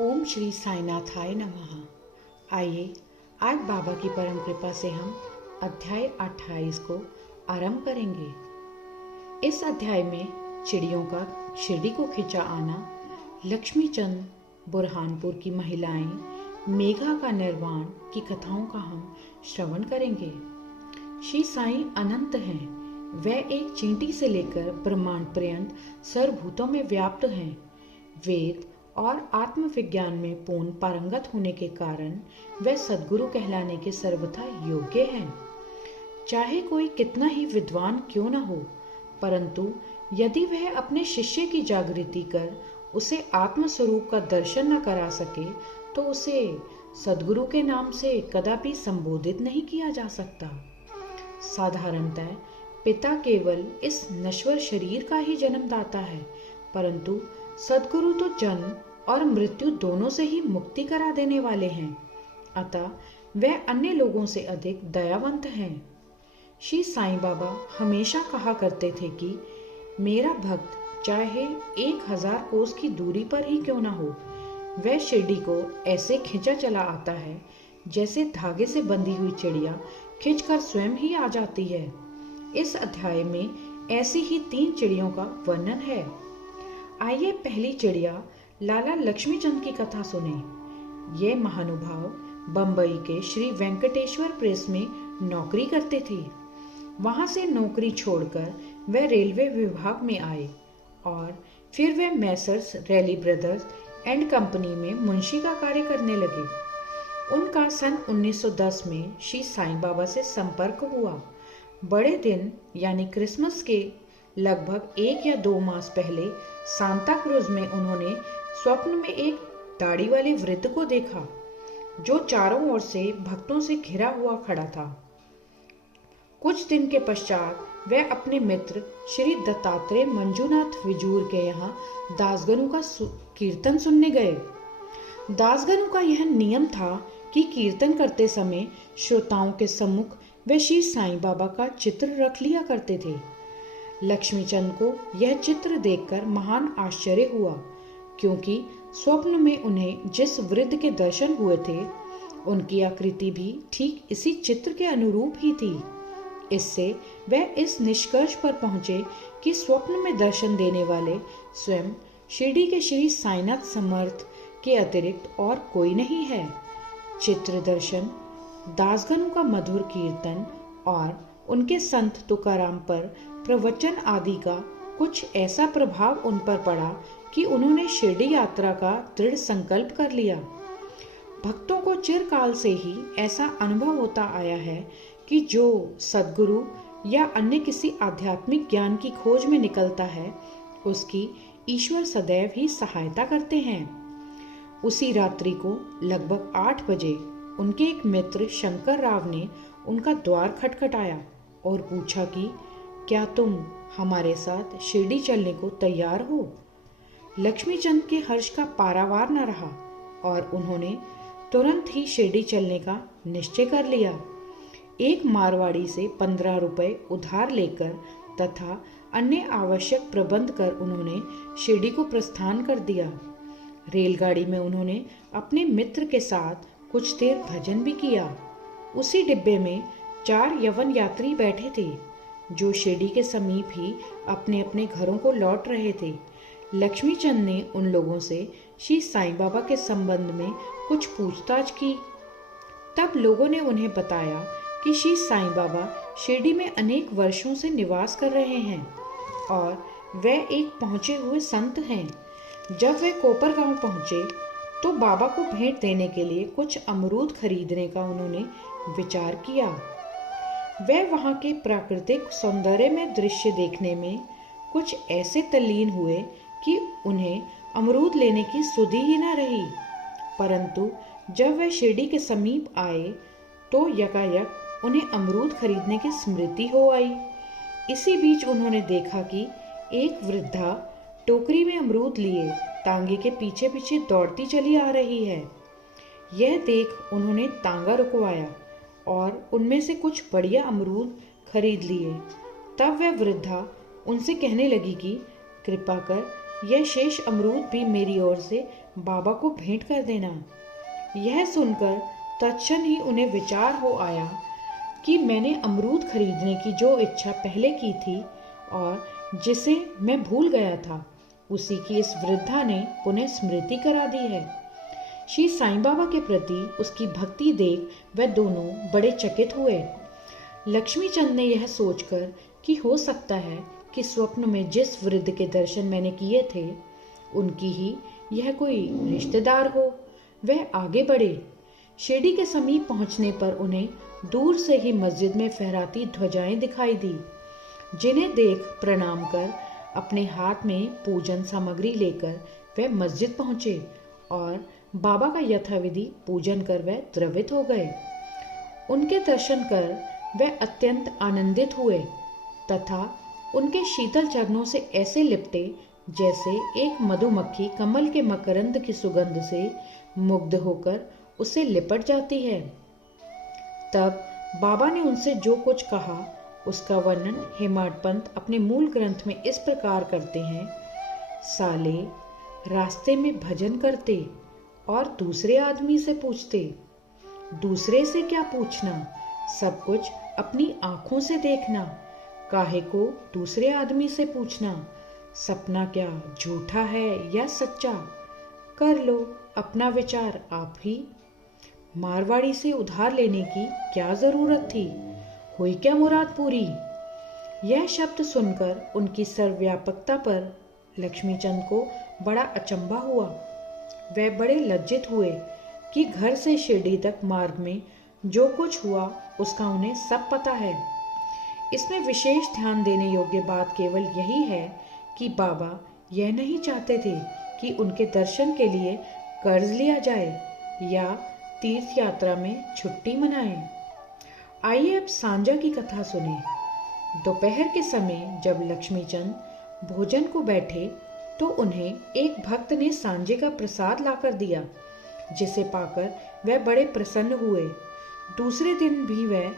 ओम श्री साईनाथाय नमः। आइए आज बाबा की परम कृपा से हम अध्याय 28 को आरंभ करेंगे। इस अध्याय में चिड़ियों का शिरडी को खिंचा आना, लक्ष्मी चंद बुरहानपुर की महिलाएं, मेघा का निर्वाण की कथाओं का हम श्रवण करेंगे। श्री साईं अनंत हैं। वह एक चींटी से लेकर ब्रह्मांड पर्यंत सर्वभूतों में व्याप्त हैं। वेद और आत्मविज्ञान में पूर्ण पारंगत होने के कारण वह सद्गुरु कहलाने के सर्वथा योग्य हैं। चाहे कोई कितना ही विद्वान क्यों न हो, परंतु यदि वह अपने शिष्य की जागृति कर उसे आत्म स्वरूप का दर्शन न करा सके तो उसे सद्गुरु के नाम से कदापि संबोधित नहीं किया जा सकता। साधारणतः पिता केवल इस नश्वर शरीर का ही जन्मदाता है, परंतु सद्गुरु तो जन्म और मृत्यु दोनों से ही मुक्ति करा देने वाले हैं। अतः वह अन्य लोगों से अधिक दयावंत हैं। श्री साईं बाबा हमेशा कहा करते थे कि मेरा भक्त चाहे 1000 कोस की दूरी पर ही क्यों ना हो, वह शिरडी को ऐसे खिंचा चला आता है जैसे धागे से बंधी हुई चिड़िया खिंचकर स्वयं ही आ जाती है। इस अध्याय में ऐसी ही 3 चिड़ियों का वर्णन है। आइए पहली चिड़िया लाला लक्ष्मीचंद की कथा सुने। ये महानुभाव बंबई के श्री वेंकटेश्वर प्रेस में नौकरी करते थे। वहां से नौकरी छोड़कर वह रेलवे विभाग में आए और फिर वह Messrs rally brothers and company में मुंशी का कार्य करने लगे। उनका सन 1910 में श्री साईं बाबा से संपर्क हुआ। बड़े दिन यानी क्रिसमस के लगभग 1 या 2 मास पहले सांता क्रूज में उन्होंने स्वप्न में एक दाढ़ी वाले वृद्ध को देखा जो चारों ओर से भक्तों से घिरा हुआ खड़ा था। कुछ दिन के पश्चात वह अपने मित्र श्री दत्तात्रेय मंजूनाथ विजूर के यहाँ दासगनु का कीर्तन सुनने गए। दासगनु का यह नियम था कि कीर्तन करते समय श्रोताओं के सम्मुख वे श्री साईं बाबा का चित्र रख लिया करते थे। लक्ष्मीचंद को यह चित्र देखकर महान आश्चर्य हुआ, क्योंकि स्वप्न में उन्हें जिस वृद्ध के दर्शन हुए थे उनकी आकृति भी ठीक इसी चित्र के अनुरूप ही थी। इससे वह इस निष्कर्ष पर पहुंचे कि स्वप्न में दर्शन देने वाले स्वयं शिरडी के श्री साईनाथ समर्थ के अतिरिक्त और कोई नहीं है। चित्र दर्शन, दासगनु का मधुर कीर्तन और उनके संत तुकाराम पर प्रवचन आदि का कुछ ऐसा प्रभाव उन पर पड़ा कि उन्होंने शिरडी यात्रा का दृढ़ संकल्प कर लिया। भक्तों को चिरकाल से ही ऐसा अनुभव होता आया है कि जो सद्गुरु या अन्य किसी आध्यात्मिक ज्ञान की खोज में निकलता है उसकी ईश्वर सदैव ही सहायता करते हैं। उसी रात्रि को लगभग 8 बजे उनके एक मित्र शंकर राव ने उनका द्वार खटखटाया और पूछा कि क्या तुम हमारे साथ शिरडी चलने को तैयार हो? लक्ष्मीचंद के हर्ष का पारावार न रहा और उन्होंने तुरंत ही शिरडी चलने का निश्चय कर लिया। एक मारवाड़ी से 15 रुपए उधार लेकर तथा अन्य आवश्यक प्रबंध कर उन्होंने शिरडी को प्रस्थान कर दिया। रेलगाड़ी में उन्होंने अपने मित्र के साथ कुछ देर भजन भी किया। उसी डिब्बे में 4 यवन यात्री बैठे थे जो शिरडी के समीप ही अपने अपने घरों को लौट रहे थे। लक्ष्मीचंद ने उन लोगों से श्री साईं बाबा के संबंध में कुछ पूछताछ की। तब लोगों ने उन्हें बताया कि श्री साईं बाबा शिरडी में अनेक वर्षों से निवास कर रहे हैं और वे एक पहुंचे हुए संत हैं। जब वे कोपर गांव पहुंचे तो बाबा को भेंट देने के लिए कुछ अमरूद खरीदने का उन्होंने विचार किया। वे वहां के प्राकृतिक सौंदर्य में दृश्य देखने में कुछ ऐसे तल्लीन हुए कि उन्हें अमरूद लेने की सुधि ही न रही। परंतु जब वे शिरडी के समीप आए तो यकायक उन्हें अमरूद खरीदने की स्मृति हो आई। इसी बीच उन्होंने देखा कि एक वृद्धा टोकरी में अमरूद लिए तांगे के पीछे पीछे दौड़ती चली आ रही है। यह देख उन्होंने तांगा रुकवाया और उनमें से कुछ बढ़िया अमरूद खरीद लिए। तब वह वृद्धा उनसे कहने लगी कि कृपा कर यह शेष अमरूद भी मेरी ओर से बाबा को भेंट कर देना। यह सुनकर तत्क्षण ही उन्हें विचार हो आया कि मैंने अमरूद खरीदने की जो इच्छा पहले की थी और जिसे मैं भूल गया था, उसी की इस वृद्धा ने पुनः स्मृति करा दी है। श्री साईं बाबा के प्रति उसकी भक्ति देख वह दोनों बड़े चकित हुए। लक्ष्मीचंद ने यह सोचकर कि हो सकता है कि स्वप्न में जिस वृद्ध के दर्शन मैंने किए थे उनकी ही यह कोई रिश्तेदार हो, वह आगे बढ़े। शिरडी के समीप पहुंचने पर उन्हें दूर से ही मस्जिद में फहराती ध्वजाएं दिखाई दी, जिन्हें देख प्रणाम कर अपने हाथ में पूजन सामग्री लेकर वह मस्जिद पहुंचे और बाबा का यथाविधि पूजन कर वह द्रवित हो गए। उनके दर्शन कर वह अत्यंत आनंदित हुए तथा उनके शीतल चरणों से ऐसे लिपटे जैसे एक मधुमक्खी कमल के मकरंद की सुगंध से मुग्ध होकर उसे लिपट जाती है। तब बाबा ने उनसे जो कुछ कहा उसका वर्णन हेमाड पंत अपने मूल ग्रंथ में इस प्रकार करते हैं। साले रास्ते में भजन करते और दूसरे आदमी से पूछते। दूसरे से क्या पूछना, सब कुछ अपनी आंखों से देखना। काहे को दूसरे आदमी से पूछना, सपना क्या झूठा है या सच्चा, कर लो अपना विचार आप ही। मारवाड़ी से उधार लेने की क्या जरूरत थी, हुई क्या मुराद पूरी। यह शब्द सुनकर उनकी सर्वव्यापकता पर लक्ष्मीचंद को बड़ा अचंभा हुआ। वह बड़े लज्जित हुए कि घर से शिरडी तक मार्ग में जो कुछ हुआ उसका उन्हें सब पता है। इसमें विशेष ध्यान देने योग्य बात केवल यही है कि बाबा यह नहीं चाहते थे कि उनके दर्शन के लिए कर्ज लिया जाए या तीर्थ यात्रा में छुट्टी मनाएं। आइए अब सांझा की कथा सुने। दोपहर के समय जब लक्ष्मीचंद भोजन को बैठे तो उन्हें एक भक्त ने सांझे का प्रसाद लाकर दिया, जिसे पाकर वह बड़े प्रसन्न हुए। दूसरे दिन भी वह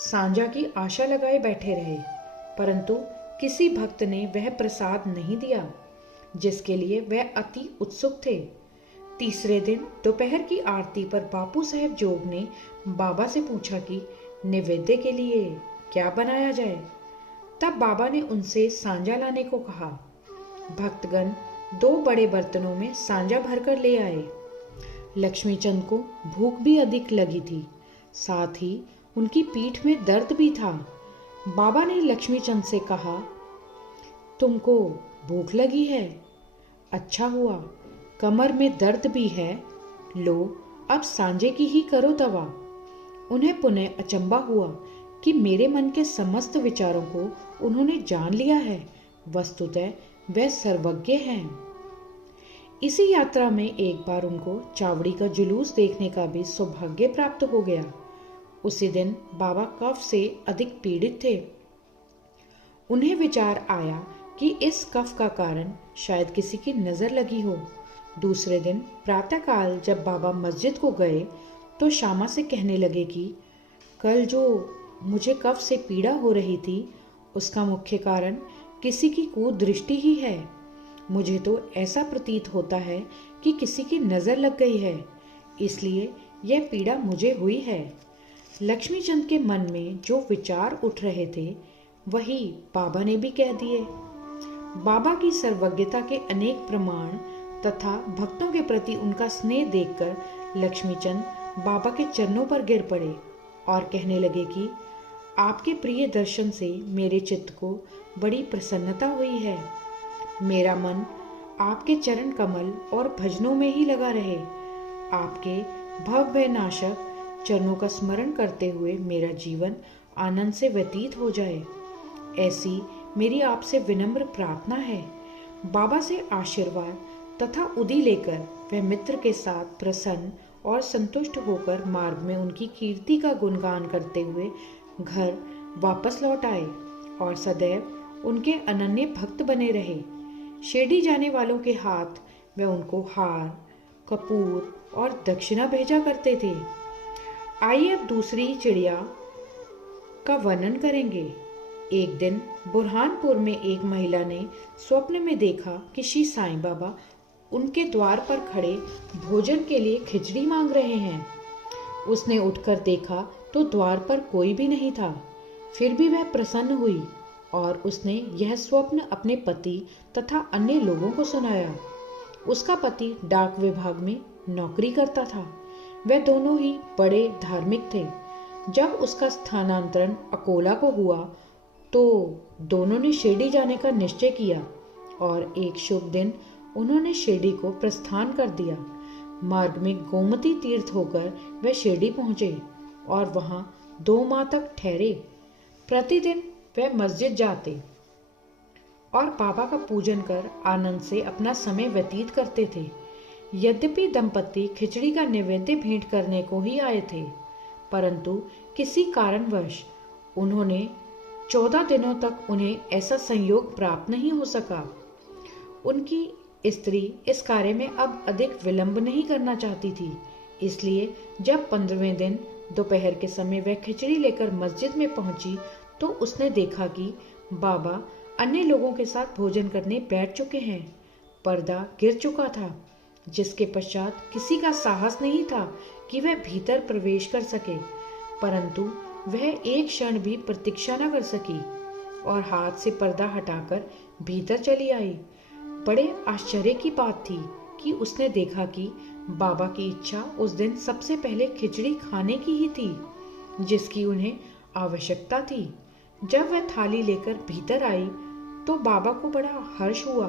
सांझा की आशा लगाए बैठे रहे, परंतु किसी भक्त ने वह प्रसाद नहीं दिया जिसके लिए वह अति उत्सुक थे। तीसरे दिन दोपहर की आरती पर बापू साहेब जोग ने बाबा से पूछा कि निवेद्य के लिए क्या बनाया जाए। तब बाबा ने उनसे सांझा लाने को कहा। भक्तगण 2 बड़े बर्तनों में सांझा भरकर ले आए। लक्ष्मीचंद को भूख भी अधिक लगी थी, साथ ही उनकी पीठ में दर्द भी था। बाबा ने लक्ष्मीचंद से कहा, तुमको भूख लगी है, अच्छा हुआ, कमर में दर्द भी है, लो अब सांझे की ही करो दवा। उन्हें पुनः अचंबा हुआ कि मेरे मन के समस्त विचारों को उन्होंने जान लिया है। वस्तुतः वह सर्वज्ञ हैं। इसी यात्रा में एक बार उनको चावड़ी का जुलूस देखने का भी सौभाग्य प्राप्त हो गया। उसी दिन बाबा कफ से अधिक पीड़ित थे। उन्हें विचार आया कि इस कफ का कारण शायद किसी की नजर लगी हो। दूसरे दिन प्रातःकाल जब बाबा मस्जिद को गए तो श्यामा से कहने लगे कि कल जो मुझे कफ से पीड़ा हो रही थी उसका मुख्य कारण किसी की कुदृष्टि ही है। मुझे तो ऐसा प्रतीत होता है कि किसी की नजर लग गई है, इसलिए यह पीड़ा मुझे हुई है। लक्ष्मीचंद के मन में जो विचार उठ रहे थे वही बाबा ने भी कह दिए। बाबा की सर्वज्ञता के अनेक प्रमाण तथा भक्तों के प्रति उनका स्नेह देखकर लक्ष्मीचंद बाबा के चरणों पर गिर पड़े और कहने लगे कि आपके प्रिय दर्शन से मेरे चित्त को बड़ी प्रसन्नता हुई है। मेरा मन आपके चरण कमल और भजनों में ही लगा रहे। आपके भवभय नाशक चरणों का स्मरण करते हुए मेरा जीवन आनंद से व्यतीत हो जाए, ऐसी मेरी आपसे विनम्र प्रार्थना है। बाबा से आशीर्वाद तथा उदी लेकर वह मित्र के साथ प्रसन्न और संतुष्ट होकर मार्ग में उनकी कीर्ति का गुणगान करते हुए घर वापस लौट आए और सदैव उनके अनन्य भक्त बने रहे। शिरडी जाने वालों के हाथ वे उनको हार, कपूर और दक्षिणा भेजा करते थे। आइए अब दूसरी चिड़िया का वर्णन करेंगे। एक दिन बुरहानपुर में एक महिला ने स्वप्न में देखा कि श्री साईं बाबा उनके द्वार पर खड़े भोजन के लिए खिचड़ी मांग रहे हैं। उसने उठकर देखा तो द्वार पर कोई भी नहीं था। फिर भी वह प्रसन्न हुई और उसने यह स्वप्न अपने पति तथा अन्य लोगों को सुनाया। उसका पति डाक विभाग में नौकरी करता था। वे दोनों ही बड़े धार्मिक थे। जब उसका स्थानांतरण अकोला को हुआ तो दोनों ने शिरडी जाने का निश्चय किया और एक शुभ दिन उन्होंने शिरडी को प्रस्थान कर दिया। मार्ग में गोमती तीर्थ होकर वे शिरडी पहुंचे और वहां 2 माह तक ठहरे। प्रतिदिन वे मस्जिद जाते और बाबा का पूजन कर आनंद से अपना समय व्यतीत करते थे। यद्यपि दंपति खिचड़ी का नैवेद्य भेंट करने को ही आए थे, परंतु किसी कारणवश उन्होंने 14 दिनों तक उन्हें ऐसा संयोग प्राप्त नहीं हो सका। उनकी स्त्री इस कार्य में अब अधिक विलंब नहीं करना चाहती थी। इसलिए जब 15वें दिन दोपहर के समय वह खिचड़ी लेकर मस्जिद में पहुंची तो उसने देखा कि बाबा अन्य लोगों के साथ भोजन करने बैठ चुके हैं। पर्दा गिर चुका था, जिसके पश्चात किसी का साहस नहीं था कि वह भीतर प्रवेश कर सके, परंतु वह एक क्षण भी प्रतीक्षा न कर सकी और हाथ से पर्दा हटाकर भीतर चली आई। बड़े आश्चर्य की बात थी कि उसने देखा कि बाबा की इच्छा उस दिन सबसे पहले खिचड़ी खाने की ही थी, जिसकी उन्हें आवश्यकता थी। जब वह थाली लेकर भीतर आई तो बाबा को बड़ा हर्ष हुआ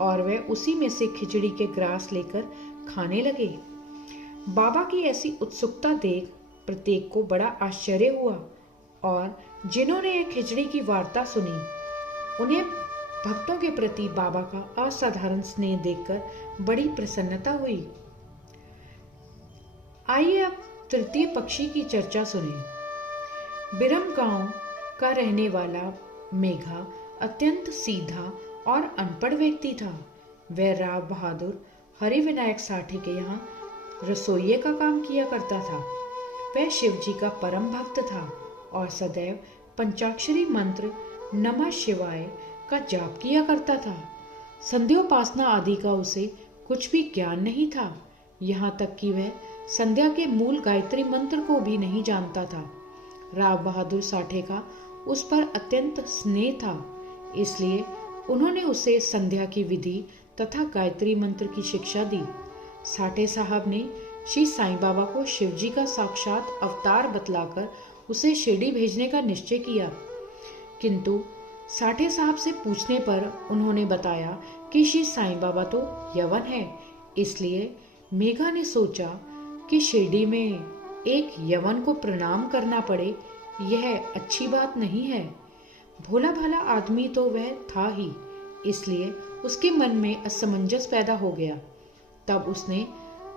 और वह उसी में से खिचड़ी के ग्रास लेकर खाने लगे। बाबा की ऐसी उत्सुकता देख प्रत्येक को बड़ा आश्चर्य हुआ और जिन्होंने यह खिचड़ी की वार्ता सुनी उन्हें भक्तों के प्रति बाबा का असाधारण स्नेह देखकर बड़ी प्रसन्नता हुई। आइए अब तृतीय पक्षी की चर्चा सुने। बिरम गांव का रहने वाला मेघा अत्यंत सीधा और अनपढ़ व्यक्ति था। वह राव बहादुर हरिविनायक साठे के यहाँ रसोइये का काम किया करता था। वह शिव जी का परम भक्त था और सदैव पंचाक्षरी मंत्र नमः शिवाय का जाप किया करता था। संध्योपासना आदि का उसे कुछ भी ज्ञान नहीं था। यहाँ तक कि वह संध्या के मूल गायत्री मंत्र को भी नहीं जानता था। राव बहादुर साठे का उस पर अत्यंत स्नेह था, इसलिए उन्होंने उसे संध्या की विधि तथा गायत्री मंत्र की शिक्षा दी। साठे साहब ने श्री साईं बाबा को शिवजी का साक्षात अवतार बतलाकर उसे शिरडी भेजने का निश्चय किया, किंतु साठे साहब से पूछने पर उन्होंने बताया कि श्री साईं बाबा तो यवन है। इसलिए मेघा ने सोचा कि शिरडी में एक यवन को प्रणाम करना पड़े, यह अच्छी बात नहीं है। भोला भाला आदमी तो वह था ही, इसलिए उसके मन में असमंजस पैदा हो गया। तब उसने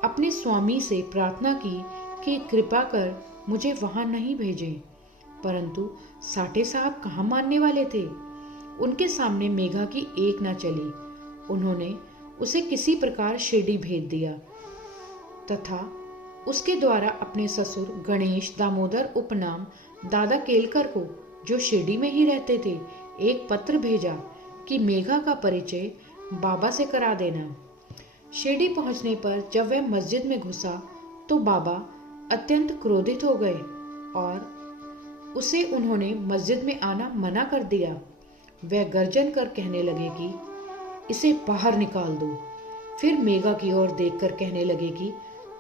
अपने स्वामी से प्रार्थना की कि कृपा कर मुझे वहां नहीं भेजें, परंतु साठे साहब कहाँ मानने वाले थे। उनके सामने मेघा की एक न चली। उन्होंने उसे किसी प्रकार शिरडी भेज दिया तथा उसके द्वारा अपने ससुर गणेश दामोदर उपनाम दादा केलकर को, जो शिरडी में ही रहते थे, एक पत्र भेजा कि मेघा का परिचय बाबा से करा देना। शिरडी पहुंचने पर जब वह मस्जिद में घुसा तो बाबा अत्यंत क्रोधित हो गए और उसे उन्होंने मस्जिद में आना मना कर दिया। वह गर्जन कर कहने लगे कि इसे बाहर निकाल दो। फिर मेघा की ओर देखकर कहने लगे कि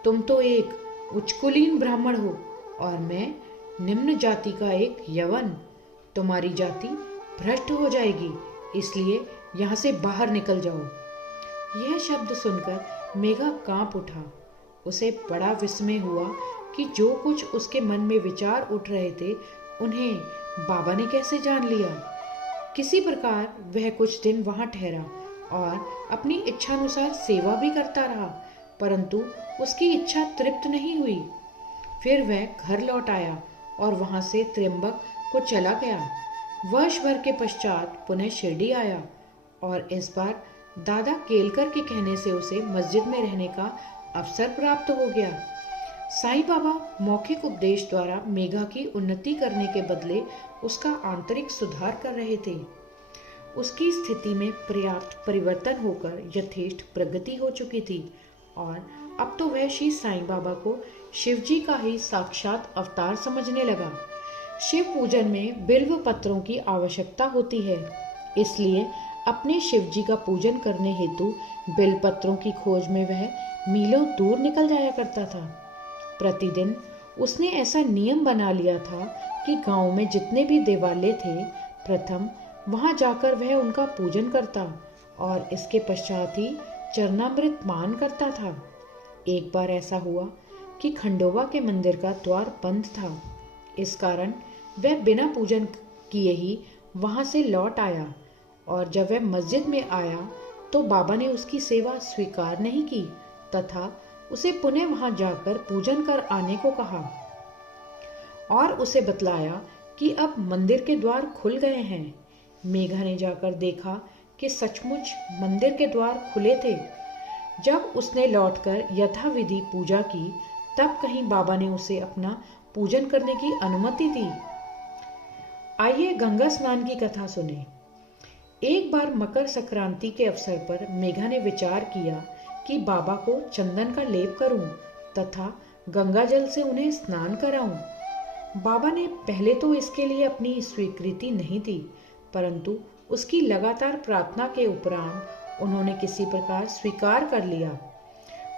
तुम तो एक उच्चकुलीन ब्राह्मण हो और मैं निम्न जाति का एक यवन। तुम्हारी जाति भ्रष्ट हो जाएगी, इसलिए यहाँ से बाहर निकल जाओ। यह शब्द सुनकर मेघा कांप उठा। उसे बड़ा विस्मय हुआ कि जो कुछ उसके मन में विचार उठ रहे थे उन्हें बाबा ने कैसे जान लिया। किसी प्रकार वह कुछ दिन वहां ठहरा और अपनी इच्छानुसार सेवा भी करता रहा, परंतु उसकी इच्छा तृप्त नहीं हुई। फिर वह घर लौट आया और वहां से त्र्यंबक को चला गया। वर्ष भर के पश्चात पुनः शिरडी आया और इस बार दादा केलकर के कहने से उसे मस्जिद में रहने का अवसर प्राप्त हो गया। साईं बाबा मौखिक उपदेश द्वारा मेघा की उन्नति करने के बदले उसका आंतरिक सुधार कर रहे थे। उसकी स्थिति में पर्याप्त परिवर्तन होकर यथेष्ट प्रगति हो चुकी थी और अब तो वह श्री साईं बाबा को शिव जी का ही साक्षात अवतार समझने लगा। शिव पूजन में बिल्व पत्रों की आवश्यकता होती है, इसलिए अपने शिव जी का पूजन करने हेतु बिल्व पत्रों की खोज में वह मीलों दूर निकल जाया करता था। प्रतिदिन उसने ऐसा नियम बना लिया था कि गांव में जितने भी देवालय थे, प्रथम वहां जाकर वह उनका पूजन करता और इसके पश्चात ही चरणामृत पान करता था। एक बार ऐसा हुआ कि खंडोबा के मंदिर का द्वार बंद था। इस कारण वह बिना पूजन किए ही वहां से लौट आया और जब वह मस्जिद में आया तो बाबा ने उसकी सेवा स्वीकार नहीं की तथा उसे पुनः वहां जाकर पूजन कर आने को कहा और उसे बतलाया कि अब मंदिर के द्वार खुल गए हैं। मेघा ने जाकर देखा कि सचमुच मंदिर के द्वार खुले थे। जब उसने लौटकर यथाविधि पूजा की, तब कहीं बाबा ने उसे अपना पूजन करने की अनुमति दी। आइए गंगा स्नान की कथा सुने। एक बार मकर संक्रांति के अवसर पर मेघा ने विचार किया कि बाबा को चंदन का लेप करूं तथा गंगा जल से उन्हें स्नान कराऊं। बाबा ने पहले तो इसके लिए अपनी स्वीकृति नहीं दी, परंतु उसकी लगातार प्रार्थना के उपरांत उन्होंने किसी प्रकार स्वीकार कर लिया।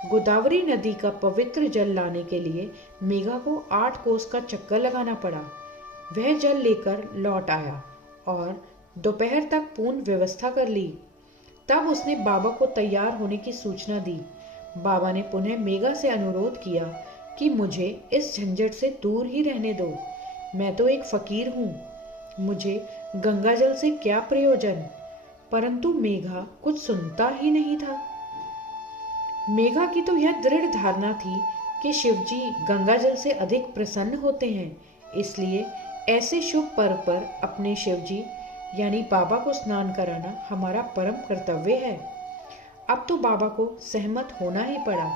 गोदावरी नदी का पवित्र जल लाने के लिए मेघा को 8 कोस का चक्कर लगाना पड़ा। वह जल लेकर लौट आया और दोपहर तक पूर्ण व्यवस्था कर ली। तब उसने बाबा को तैयार होने की सूचना दी। बाबा ने पुनः मेघा से अनुरोध किया कि मुझे इस झंझट से दूर ही रहने दो। मैं तो एक फकीर हूँ, मुझे गंगा जल से क्या प्रयोजन। परंतु मेघा कुछ सुनता ही नहीं था। मेघा की तो यह दृढ़ धारणा थी कि शिवजी गंगा जल से अधिक प्रसन्न होते हैं, इसलिए ऐसे शुभ पर्व पर अपने शिवजी यानी बाबा को स्नान कराना हमारा परम कर्तव्य है। अब तो बाबा को सहमत होना ही पड़ा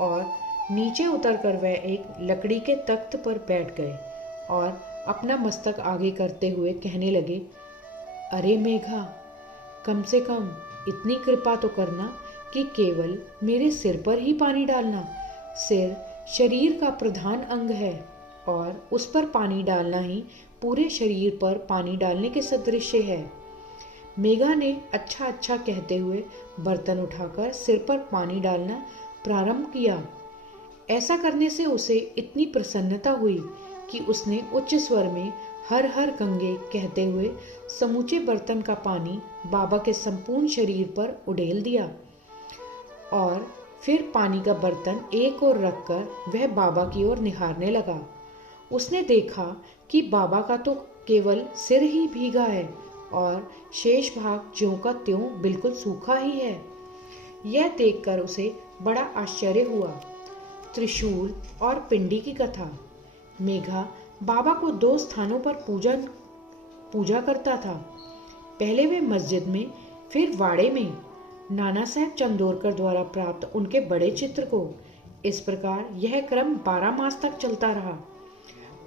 और नीचे उतरकर वह एक लकड़ी के तख्त पर बैठ गए और अपना मस्तक आगे करते हुए कहने लगे, अरे मेघा, कम से कम इतनी कृपा तो करना कि केवल मेरे सिर पर ही पानी डालना। सिर शरीर का प्रधान अंग है और उस पर पानी डालना ही पूरे शरीर पर पानी डालने के सदृश है। मेघा ने अच्छा अच्छा कहते हुए बर्तन उठाकर सिर पर पानी डालना प्रारंभ किया। ऐसा करने से उसे इतनी प्रसन्नता हुई कि उसने उच्च स्वर में हर हर गंगे कहते हुए समूचे बर्तन का पानी बाबा के संपूर्ण शरीर पर उड़ेल दिया और फिर पानी का बर्तन एक ओर रखकर वह बाबा की ओर निहारने लगा। उसने देखा कि बाबा का तो केवल सिर ही भीगा है और शेष भाग ज्यों का त्यों बिल्कुल सूखा ही है। यह देखकर उसे बड़ा आश्चर्य हुआ। त्रिशूल और पिंडी की कथा। मेघा बाबा को 2 स्थानों पर पूजा करता था। पहले वे मस्जिद में, फिर वाड़े में नाना साहब चंदोरकर द्वारा प्राप्त उनके बड़े चित्र को। इस प्रकार यह क्रम 12 मास तक चलता रहा।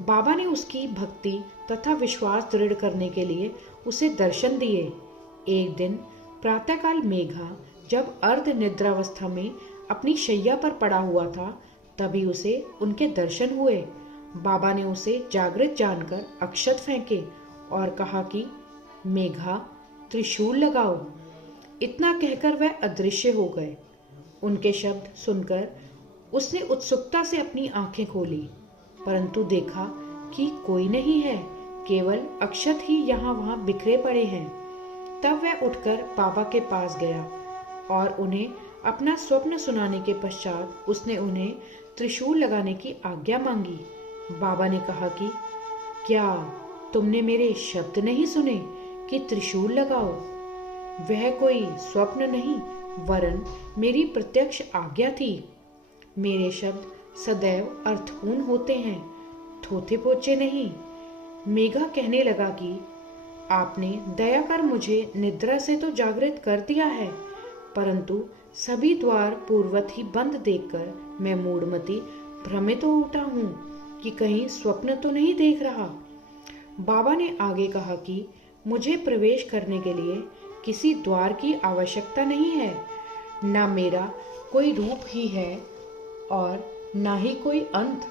बाबा ने उसकी भक्ति तथा विश्वास दृढ़ करने के लिए उसे दर्शन दिए। एक दिन प्रातःकाल मेघा जब अर्ध निद्रावस्था में अपनी शैया पर पड़ा हुआ था, तभी उसे उनके दर्शन हुए। बाबा ने उसे जागृत जानकर अक्षत फेंके और कहा कि मेघा, त्रिशूल लगाओ। इतना कहकर वह अदृश्य हो गए। उनके शब्द सुनकर उसने उत्सुकता से अपनी आंखें खोली, परंतु देखा कि कोई नहीं है, केवल अक्षत ही यहाँ वहाँ बिखरे पड़े हैं। तब वह उठकर बाबा के पास गया और उन्हें अपना स्वप्न सुनाने के पश्चात उसने उन्हें त्रिशूल लगाने की आज्ञा मांगी। बाबा ने कहा कि क्या तुमने मेरे शब्द नहीं सुने कि त्रिशूल लगाओ? वह कोई स्वप्न नहीं, वरन मेरी प्रत्यक्ष आज्ञा थी। मेरे शब्द सदैव अर्थपूर्ण होते हैं, थोथे पोचे नहीं। मेघा कहने लगा कि आपने दया कर मुझे निद्रा से तो जागृत कर दिया है, परंतु सभी द्वार पूर्वत ही बंद देखकर मैं मूढ़मती भ्रमित हो उठा हूँ कि कहीं स्वप्न तो नहीं देख रहा। बाबा ने आगे कहा कि मुझे प्रवेश करने के लिए किसी द्वार की आवश्यकता नहीं है। न मेरा कोई रूप ही है और न ही कोई अंत।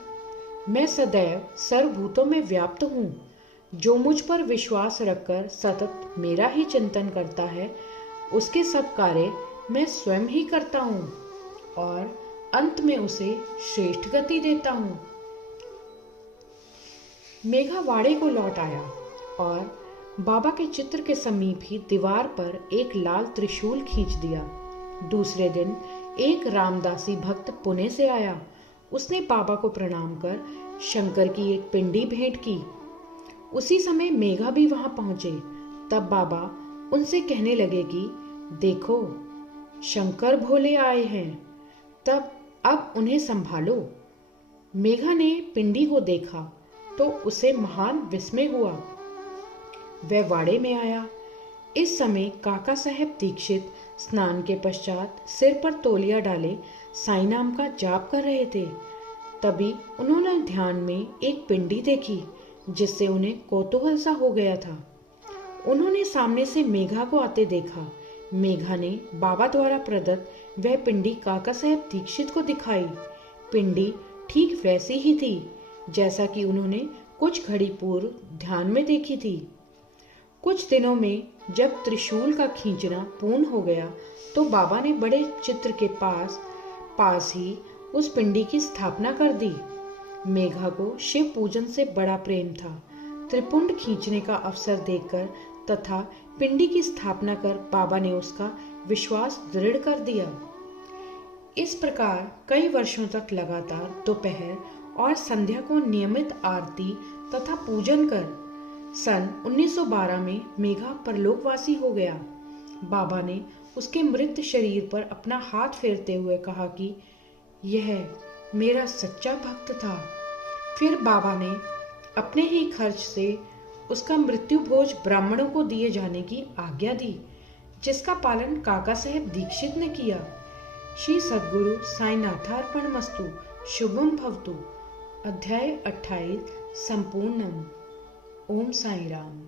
मैं सदैव सर्वभूतों में व्याप्त हूँ। जो मुझ पर विश्वास रखकर सतत मेरा ही चिंतन करता है, उसके सब कार्य मैं स्वयं ही करता हूँ और अंत में उसे श्रेष्ठ गति देता हूँ। मेघा वाड़े को लौट आया और बाबा के चित्र के समीप ही दीवार पर एक लाल त्रिशूल खींच दिया। दूसरे दिन एक रामदासी भक्त पुणे से आया। उसने बाबा को प्रणाम कर शंकर की एक पिंडी भेंट की। उसी समय मेघा भी वहां पहुंचे। तब बाबा उनसे कहने लगे कि देखो, शंकर भोले आए हैं, अब उन्हें संभालो। मेघा ने पिंडी को देखा तो उसे महान विस्मय हुआ। वह वाड़े में आया। इस समय काका साहेब दीक्षित स्नान के पश्चात सिर पर तौलिया डाले साईं नाम का जाप कर रहे थे। तभी उन्होंने ध्यान में एक पिंडी देखी जिससे उन्हें कौतूहल सा हो गया था। उन्होंने सामने से मेघा को आते देखा। मेघा ने बाबा द्वारा प्रदत्त वह पिंडी काका साहेब दीक्षित को दिखाई। पिंडी ठीक वैसी ही थी जैसा कि उन्होंने कुछ घड़ी पूर्व ध्यान में देखी थी। कुछ दिनों में जब त्रिशूल का खींचना पूर्ण हो गया तो बाबा ने बड़े चित्र के पास ही उस पिंडी की स्थापना कर दी। मेघा को शिव पूजन से बड़ा प्रेम था। त्रिपुंड खींचने का अवसर देखकर तथा पिंडी की स्थापना कर बाबा ने उसका विश्वास दृढ़ कर दिया। इस प्रकार कई वर्षों तक लगातार दोपहर और संध्या को नियमित आरती तथा पूजन कर सन 1912 में मेघा परलोकवासी हो गया। बाबा ने उसके मृत शरीर पर अपना हाथ फेरते हुए कहा कि यह मेरा सच्चा भक्त था। फिर बाबा ने अपने ही खर्च से उसका मृत्यु भोज ब्राह्मणों को दिए जाने की आज्ञा दी, जिसका पालन काका साहेब दीक्षित ने किया। श्री सद्गुरु साईनाथार्पणमस्तु। शुभम भवतु। अध्याय 28 संपूर्णम। ओम साई राम।